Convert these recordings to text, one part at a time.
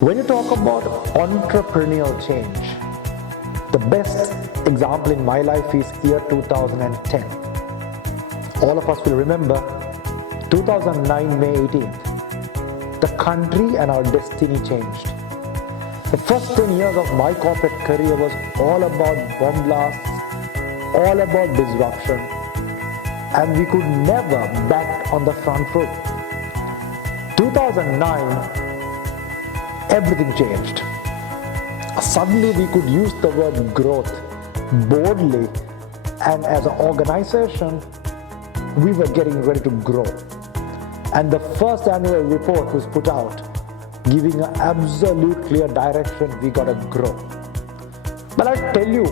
When you talk about entrepreneurial change, the best example in my life is year 2010. All of us will remember 2009 May 18th. The country and our destiny changed. The first 10 years of my corporate career was all about bomb blasts, all about disruption, and we could never bet on the front foot. 2009, everything changed. Suddenly we could use the word growth boldly, and as an organization we were getting ready to grow. And the first annual report was put out giving an absolute clear direction: we gotta grow. But I tell you,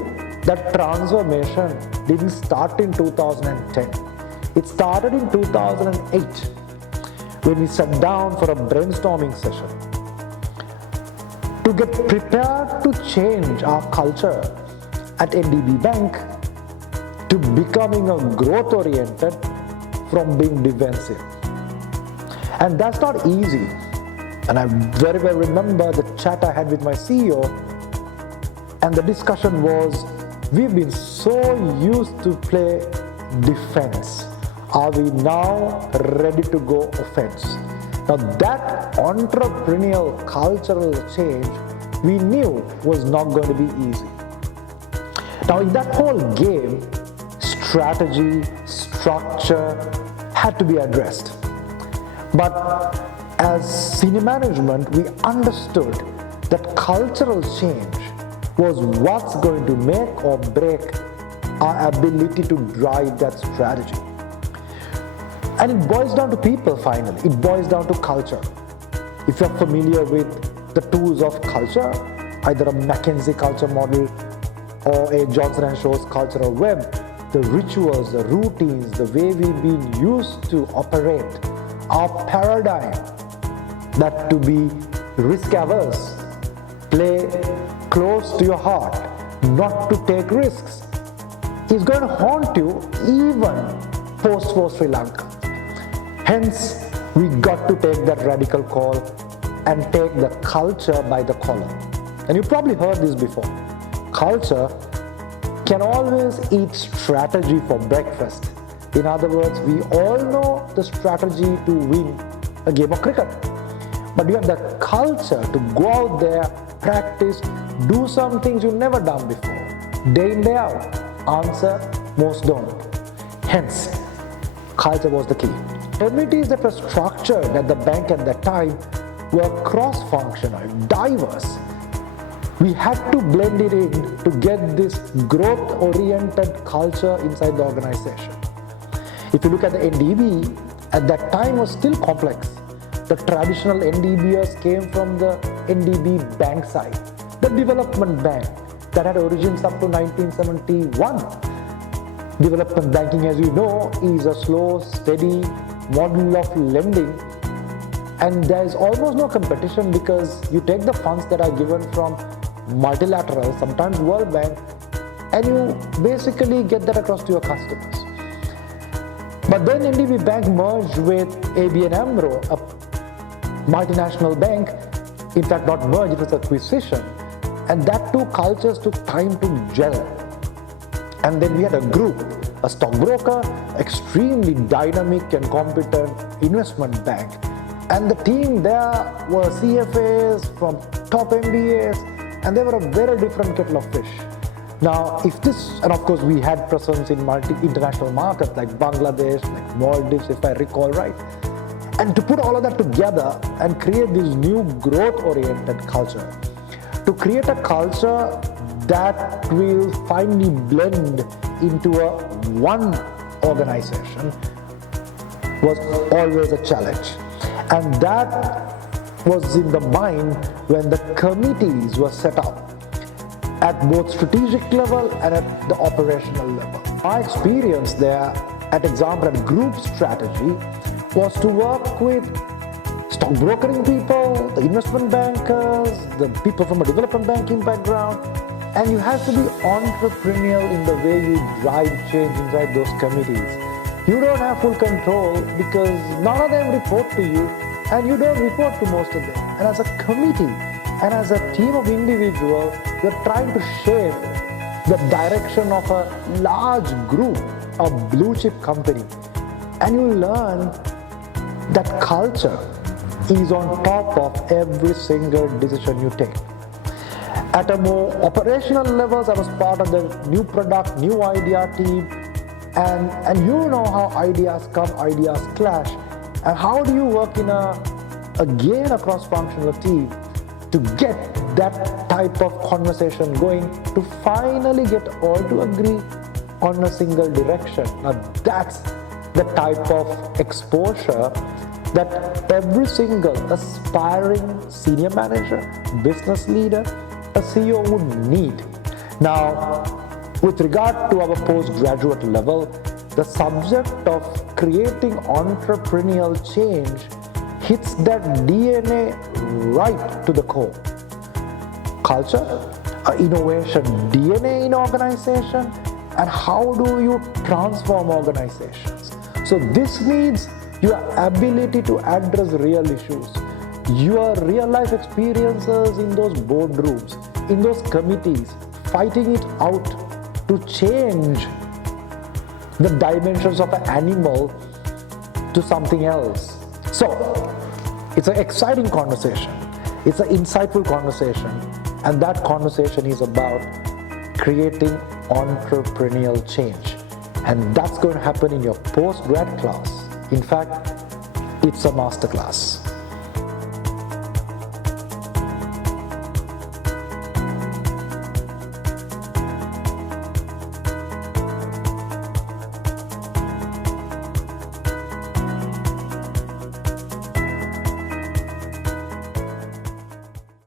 that transformation didn't start in 2010. It started in 2008 when we sat down for a brainstorming session to get prepared to change our culture at NDB Bank to becoming a growth oriented from being defensive. And that's not easy. And I very well remember the chat I had with my CEO, and the discussion was, we've been so used to play defense. Are we now ready to go offense? Now that entrepreneurial cultural change we knew was not going to be easy. Now in that whole game, strategy, structure had to be addressed. But as senior management, we understood that cultural change was what's going to make or break our ability to drive that strategy. And it boils down to people finally. It boils down to culture. If you're familiar with the tools of culture, either a McKinsey culture model or a Johnson & Shaw's cultural web, the rituals, the routines, the way we've been used to operate, our paradigm that to be risk averse, play close to your heart, not to take risks, is going to haunt you even post-war Sri Lanka. Hence, we got to take that radical call and take the culture by the collar. And you probably heard this before. Culture can always eat strategy for breakfast. In other words, we all know the strategy to win a game of cricket. But you have the culture to go out there, practice, do some things you've never done before. Day in, day out. Answer, most don't. Hence, culture was the key. Committees that were structured at the bank at that time were cross-functional, diverse. We had to blend it in to get this growth-oriented culture inside the organization. If you look at the NDB, at that time was still complex. The traditional NDBers came from the NDB bank side, the development bank that had origins up to 1971. Development banking, as you know, is a slow, steady model of lending, and there is almost no competition because you take the funds that are given from multilateral, sometimes World Bank, and you basically get that across to your customers. But then NDB Bank merged with ABN AMRO, a multinational bank. In fact, not merged, it was acquisition, and that two cultures took time to gel. And then we had a group, a stockbroker, extremely dynamic and competent investment bank. And the team there were CFAs from top MBAs, and they were a very different kettle of fish. Now, if this, and of course we had presence in international markets like Bangladesh, like Maldives, if I recall right. And to put all of that together and create this new growth-oriented culture, to create a culture that will finally blend into a one organization was always a challenge. And that was in the mind when the committees were set up at both strategic level and at the operational level. My experience there at example at group strategy was to work with stockbrokering people, the investment bankers, the people from a development banking background, and you have to be entrepreneurial in the way you drive change inside those committees. You don't have full control because none of them report to you and you don't report to most of them. And as a committee, And as a team of individuals, you're trying to shape the direction of a large group, a blue chip company. And you learn that culture is on top of every single decision you take. At a more operational levels, I was part of the new product, new idea team, and you know how ideas come, ideas clash, and how do you work in again a cross-functional team to get that type of conversation going, to finally get all to agree on a single direction. Now that's the type of exposure that every single aspiring senior manager, business leader, a CEO would need. Now, with regard to our postgraduate level, the subject of creating entrepreneurial change hits that DNA right to the core. Culture, innovation DNA in organization, and how do you transform organizations? So this needs your ability to address real issues, your real life experiences in those boardrooms, in those committees, fighting it out to change the dimensions of an animal to something else. So it's an exciting conversation, it's an insightful conversation, and that conversation is about creating entrepreneurial change. And that's going to happen in your post-grad class. In fact, it's a masterclass.